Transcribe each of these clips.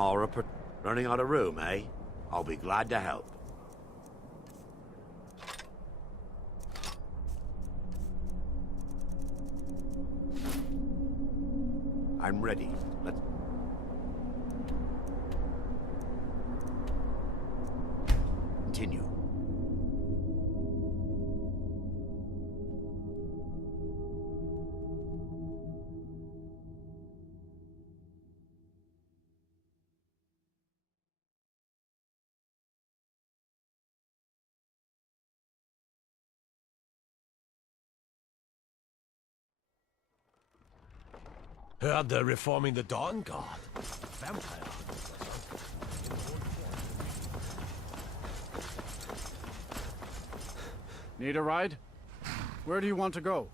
Armora running out of room, eh? I'll be glad to help. I'm ready. Let's... continue. Heard they're reforming the Dawn Guard. Vampire. Need a ride? Where do you want to go?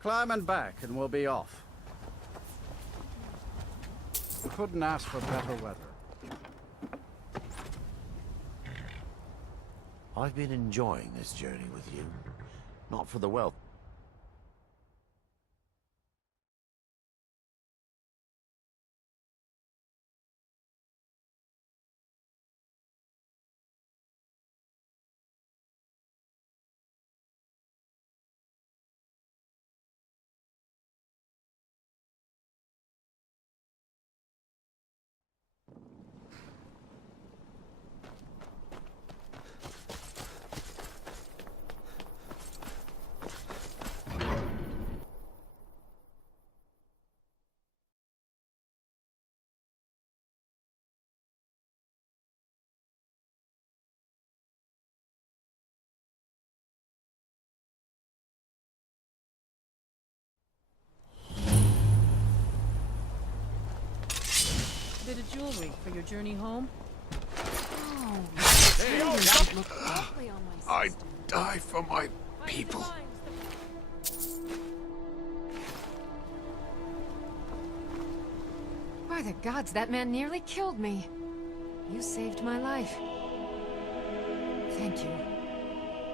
Climb and back and we'll be off. Couldn't ask for better weather. I've been enjoying this journey with you. Not for the wealth. Bit of jewelry for your journey home? Oh, Hey, oh, don't look awfully on my I'd sister. die for my people. By the gods, that man nearly killed me. You saved my life. Thank you.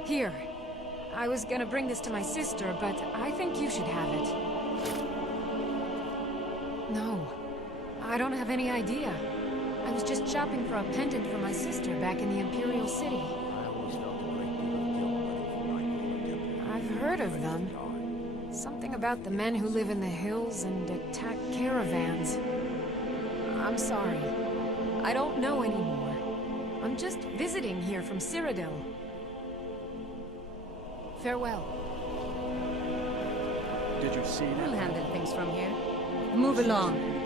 Here. I was gonna bring this to my sister, but I think you should have it. No. I don't have any idea. I was just shopping for a pendant for my sister back in the Imperial City. I always felt a great deal of guilt running from my temple. I've heard of them. Something about the men who live in the hills and attack caravans. I'm sorry. I don't know anymore. I'm just visiting here from Cyrodiil. Farewell. Did you see that? We'll handle things from here. Move along.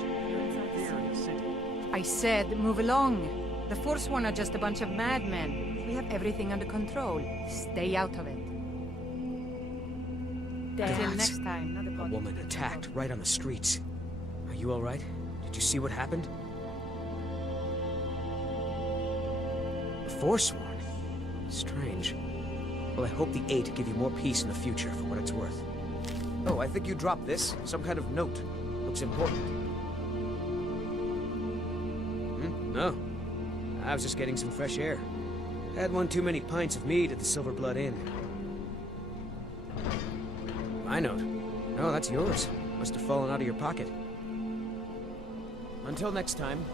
Here in the city. I said, move along. The Fornsworn are just a bunch of madmen. We have everything under control. Stay out of it. Till Gods. next time. Not A woman attacked right on the streets. Are you all right? Did you see what happened? A Forsworn? Strange. Well, I hope the Eight give you more peace in the future, for what it's worth. Oh, I think you dropped this. Some kind of note. Looks important. No. I was just getting some fresh air. Had one too many pints of mead at the Silver Blood Inn. My note? No, that's yours. Must have fallen out of your pocket. Until next time.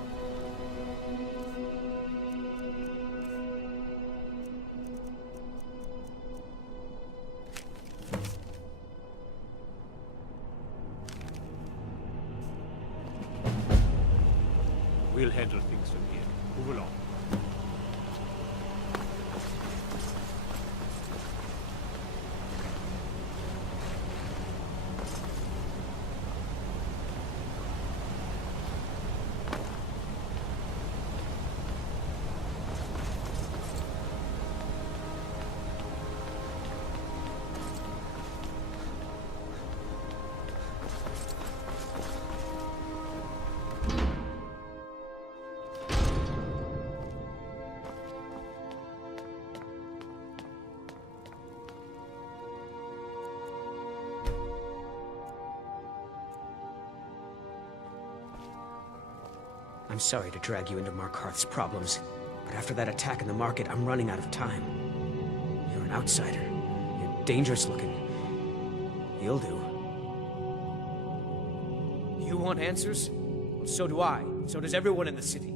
We'll handle things from here. Move along. I'm sorry to drag you into Markarth's problems, but after that attack in the market, I'm running out of time. You're an outsider. You're dangerous looking. You'll do. You want answers? Well, So do I. So does everyone in the city.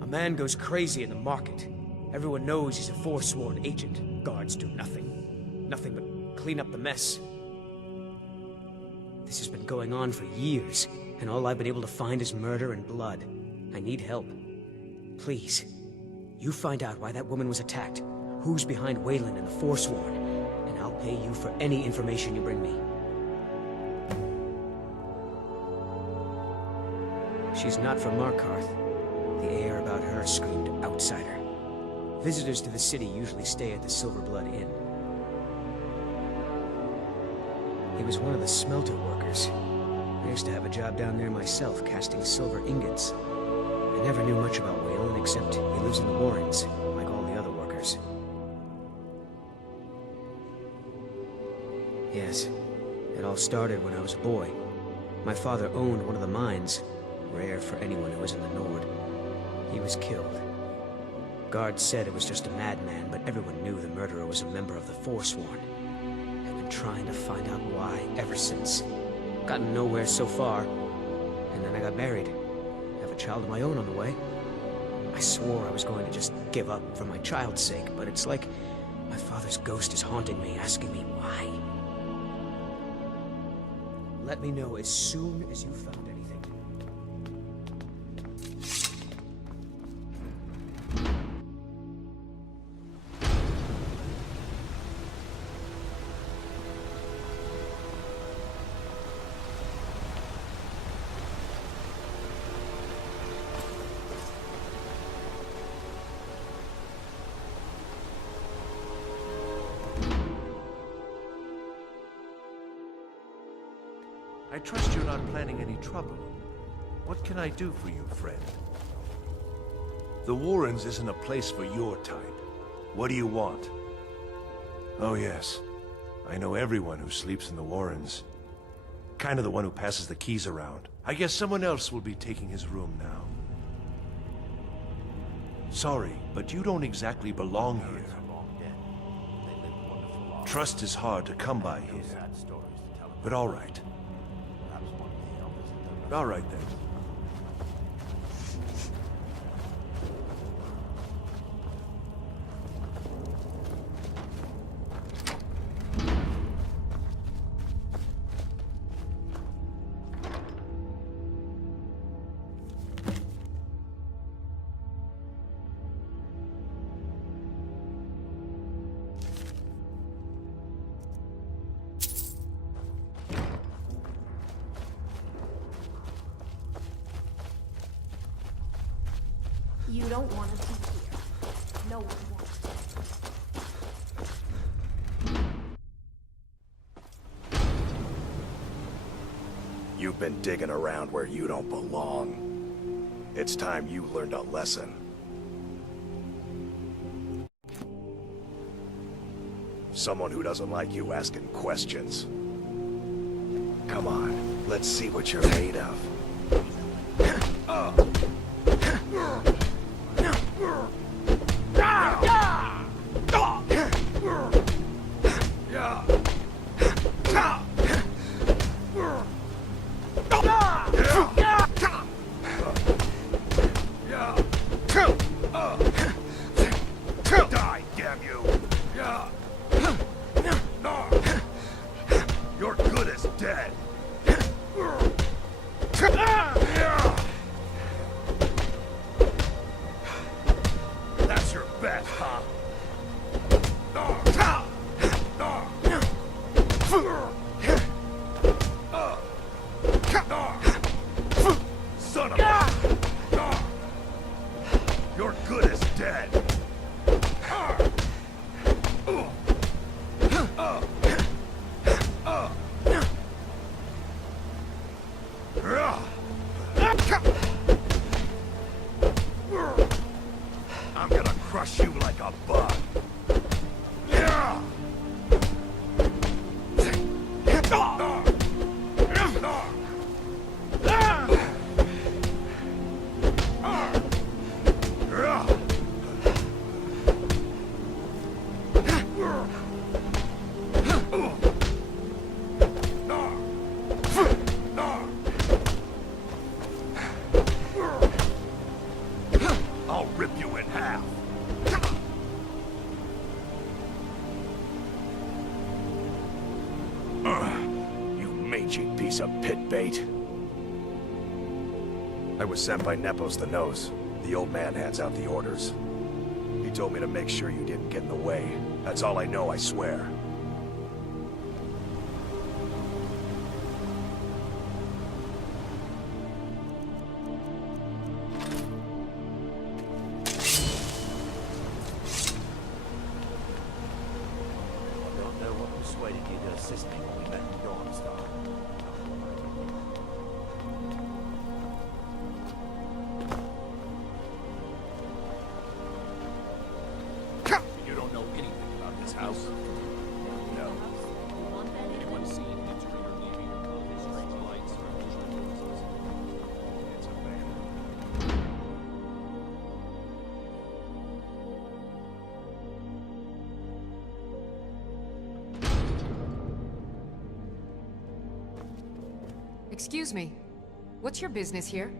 A man goes crazy in the market. Everyone knows he's a Forsworn agent. Guards do nothing. Nothing but clean up the mess. This has been going on for years, and all I've been able to find is murder and blood. I need help. Please, you find out why that woman was attacked, who's behind Wayland and the Forsworn, and I'll pay you for any information you bring me. She's not from Markarth. The air about her screamed outsider. Visitors to the city usually stay at the Silverblood Inn. He was one of the smelter workers. I used to have a job down there myself, casting silver ingots. I never knew much about Wayland, except he lives in the Warrens, like all the other workers. Yes, it all started when I was a boy. My father owned one of the mines, rare for anyone who was in the Nord. He was killed. Guards said it was just a madman, but everyone knew the murderer was a member of the Forsworn. I've been trying to find out why ever since. Gotten nowhere so far. And then I got married. Have a child of my own on the way. I swore I was going to just give up for my child's sake, but it's like my father's ghost is haunting me, asking me why. Let me know as soon as you found anything. I trust you're not planning any trouble. What can I do for you, friend? The Warrens isn't a place for your type. What do you want? Oh yes, I know everyone who sleeps in the Warrens. Kind of the one who passes the keys around. I guess someone else will be taking his room now. Sorry, but you don't exactly belong here. Trust is hard to come by here. But all right. All right then. You don't want to be here. No one wants to. You've been digging around where you don't belong. It's time you learned a lesson. Someone who doesn't like you asking questions. Come on, let's see what you're made of. Die, damn you! You're good as dead. That's your bet, huh? Son of a... You're good as dead. I'm gonna crush you like a bug. piece of pit bait. I was sent by Nepos the Nose. The old man hands out the orders. He told me to make sure you didn't get in the way. That's all I know, I swear. I don't know what persuaded you to assist me when we met in Dawnstar. You don't know anything about this house? No. Anyone seen entering or leaving or closing strange lights or unusual noises? It's a man. Excuse me. What's your business here?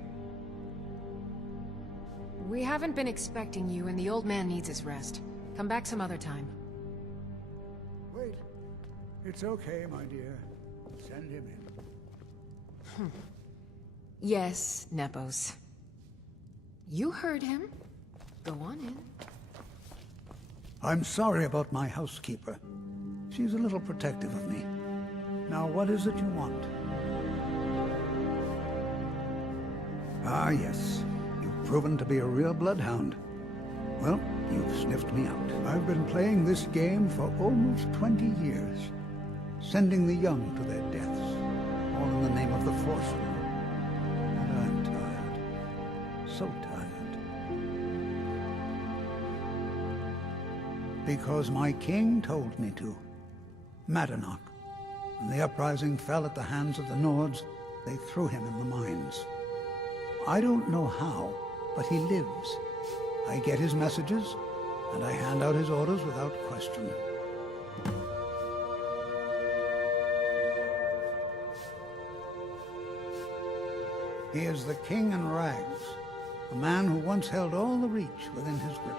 We haven't been expecting you, and the old man needs his rest. Come back some other time. Wait. It's okay, my dear. Send him in. Yes, Nepos. You heard him. Go on in. I'm sorry about my housekeeper. She's a little protective of me. Now, what is it you want? Ah, yes. You've proven to be a real bloodhound. Well, you've sniffed me out. I've been playing this game for almost 20 years, sending the young to their deaths, all in the name of the Fornsworn. And I'm tired. So tired. Because my king told me to. Madanach. When the uprising fell at the hands of the Nords, they threw him in the mines. I don't know how, but he lives. I get his messages, and I hand out his orders without question. He is the king in rags, a man who once held all the Reach within his grip.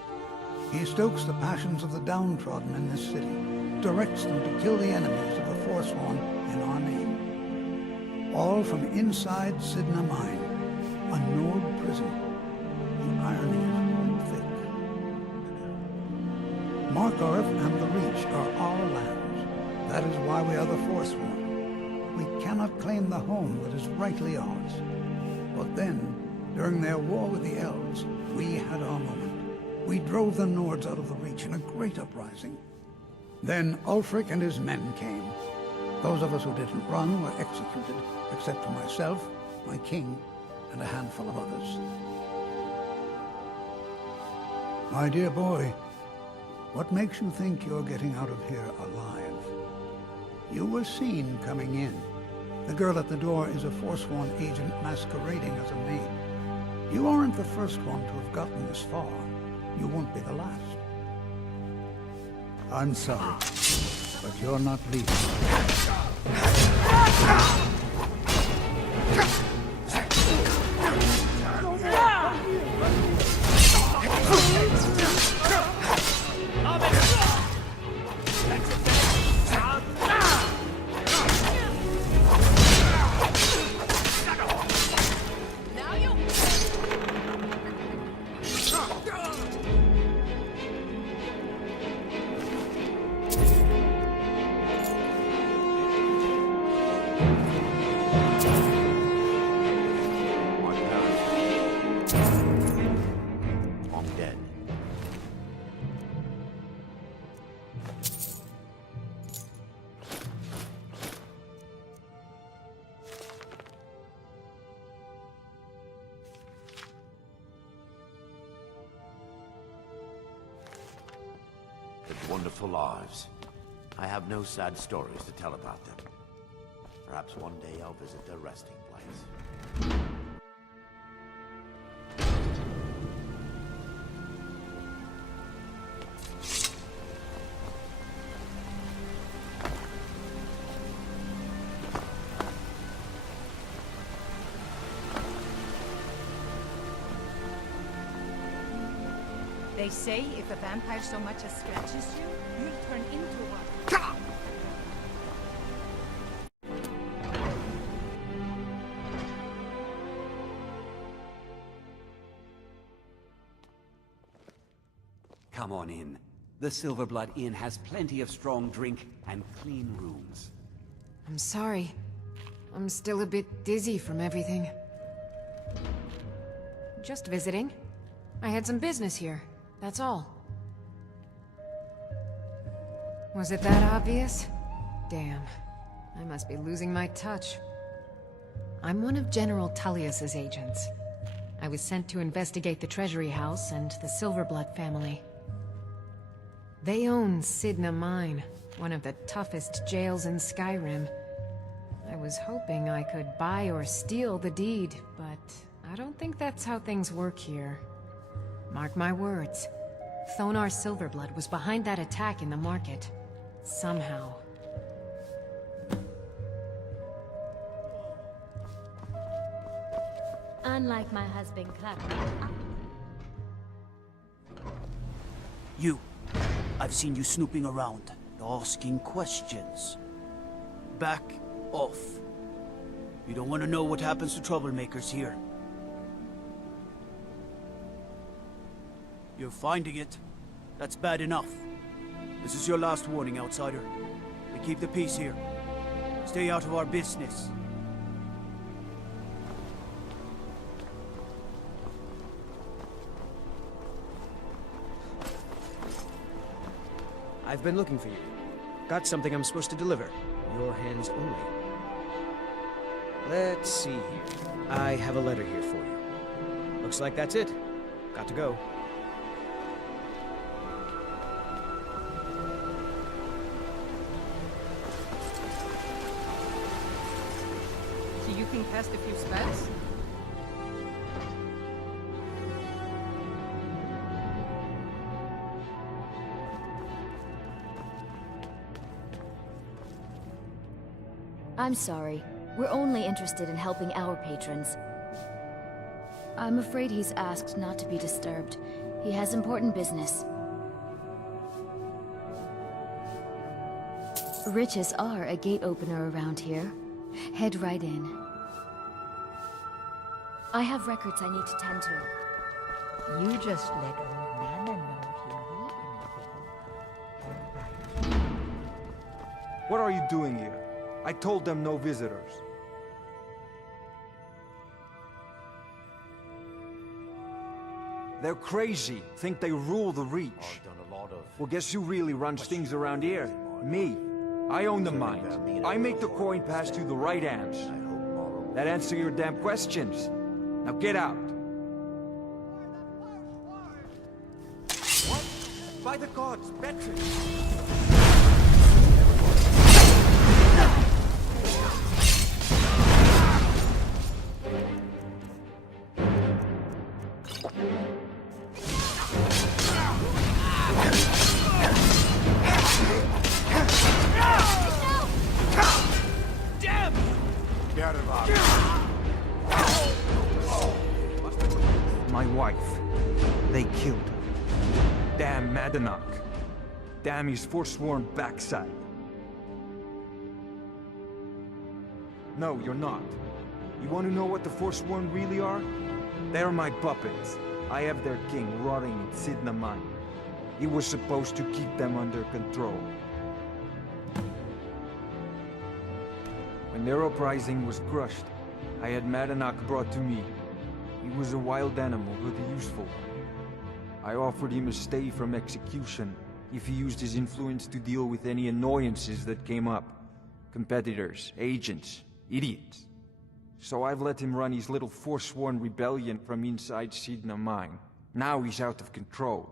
He stokes the passions of the downtrodden in this city, directs them to kill the enemies of the Fornsworn in our name. All from inside Sidna Mine, a Nord prison. The irony is thick. Markarth and the Reach are our lands. That is why we are the Fornsworn. We cannot claim the home that is rightly ours. But then, during their war with the Elves, we had our moment. We drove the Nords out of the Reach in a great uprising. Then Ulfric and his men came. Those of us who didn't run were executed, except for myself, my king, and a handful of others. My dear boy, what makes you think you're getting out of here alive? You were seen coming in. The girl at the door is a Fornsworn agent masquerading as a maid. You aren't the first one to have gotten this far. You won't be the last. I'm sorry, but you're not leaving. Wonderful lives. I have no sad stories to tell about them. Perhaps one day I'll visit their resting place. They say if a vampire so much as scratches you, you'll turn into one. Come on in. The Silverblood Inn has plenty of strong drink and clean rooms. I'm sorry. I'm still a bit dizzy from everything. Just visiting. I had some business here, that's all. Was it that obvious? Damn. I must be losing my touch. I'm one of General Tullius's agents. I was sent to investigate the Treasury House and the Silverblood family. They own Sidna Mine, one of the toughest jails in Skyrim. I was hoping I could buy or steal the deed, but I don't think that's how things work here. Mark my words. Thonar Silverblood was behind that attack in the market. Somehow. Unlike my husband, Clapper. You. I've seen you snooping around, asking questions. Back off. You don't want to know what happens to troublemakers here. You're finding it. That's bad enough. This is your last warning, outsider. We keep the peace here. Stay out of our business. I've been looking for you. Got something I'm supposed to deliver. Your hands only. Let's see here. I have a letter here for you. Looks like that's it. Got to go. So you can cast a few spells? I'm sorry. We're only interested in helping our patrons. I'm afraid he's asked not to be disturbed. He has important business. Riches are a gate opener around here. Head right in. I have records I need to tend to. You just let old Nana know if you need anything. What are you doing here? I told them no visitors. They're crazy. Think they rule the Reach. Well, guess who really runs things around here? Me. I own the mines. I make the coin pass through the right hands. That answer your damn questions. Now get out. What? By the gods, Beatrice! My wife. They killed her. Damn Madanach. Damn his forsworn backside. No, you're not. You want to know what the Forsworn really are? They're my puppets. I have their king rotting in Sidna Mine. He was supposed to keep them under control. When their uprising was crushed, I had Madanach brought to me. He was a wild animal, but a useful one. I offered him a stay from execution if he used his influence to deal with any annoyances that came up. Competitors, agents, idiots. So I've let him run his little Forsworn rebellion from inside Sidna Mine. Now he's out of control.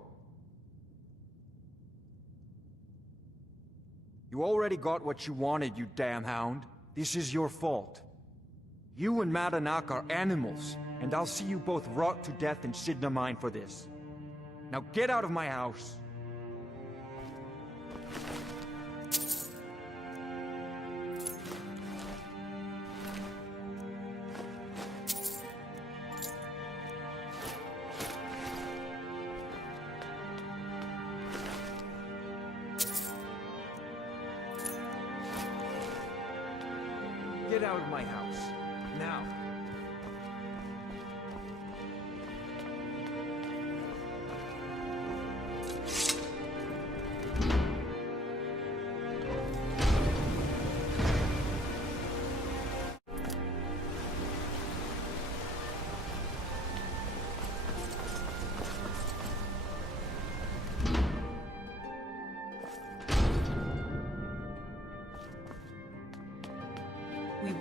You already got what you wanted, you damn hound. This is your fault. You and Madanach are animals, and I'll see you both rot to death in Sidna Mine for this. Now get out of my house! Get out of my house. Now.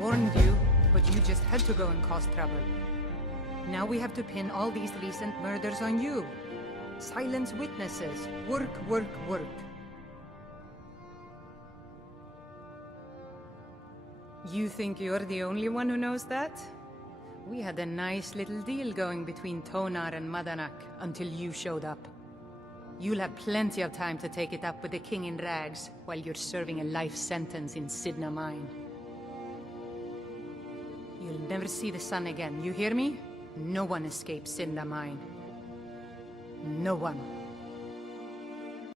warned you, but you just had to go and cause trouble. Now we have to pin all these recent murders on you. Silence witnesses. Work, work, work. You think you're the only one who knows that? We had a nice little deal going between Tonar and Madanak until you showed up. You'll have plenty of time to take it up with the King in Rags while you're serving a life sentence in Sidna Mine. You'll never see the sun again, you hear me? No one escapes Sidna Mine. No one.